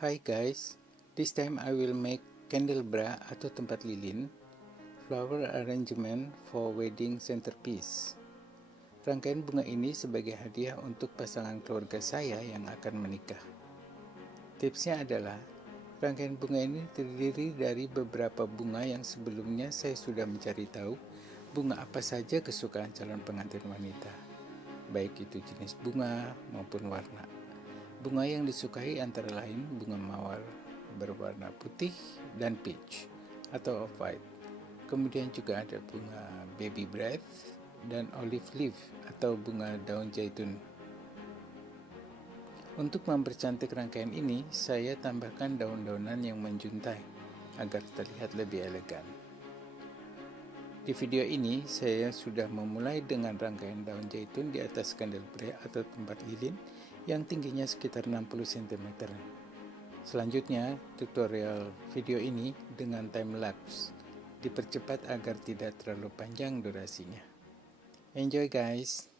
Hi guys, this time I will make candelabra atau tempat lilin, flower arrangement for wedding centerpiece. Rangkaian bunga ini sebagai hadiah untuk pasangan keluarga saya yang akan menikah. Tipsnya adalah, rangkaian bunga ini terdiri dari beberapa bunga yang sebelumnya saya sudah mencari tahu bunga apa saja kesukaan calon pengantin wanita, baik itu jenis bunga maupun warna. Bunga yang disukai antara lain bunga mawar berwarna putih dan peach atau off-white. Kemudian juga ada bunga baby breath dan olive leaf atau bunga daun zaitun. Untuk mempercantik rangkaian ini, saya tambahkan daun-daunan yang menjuntai agar terlihat lebih elegan. Di video ini, saya sudah memulai dengan rangkaian daun zaitun di atas candelabra atau tempat lilin yang tingginya sekitar 60 cm. Selanjutnya, tutorial video ini dengan time-lapse dipercepat agar tidak terlalu panjang durasinya. Enjoy guys!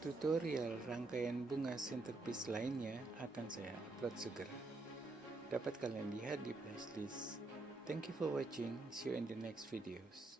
Tutorial rangkaian bunga centerpiece lainnya akan saya upload segera. Dapat kalian lihat di playlist. Thank you for watching. See you in the next videos.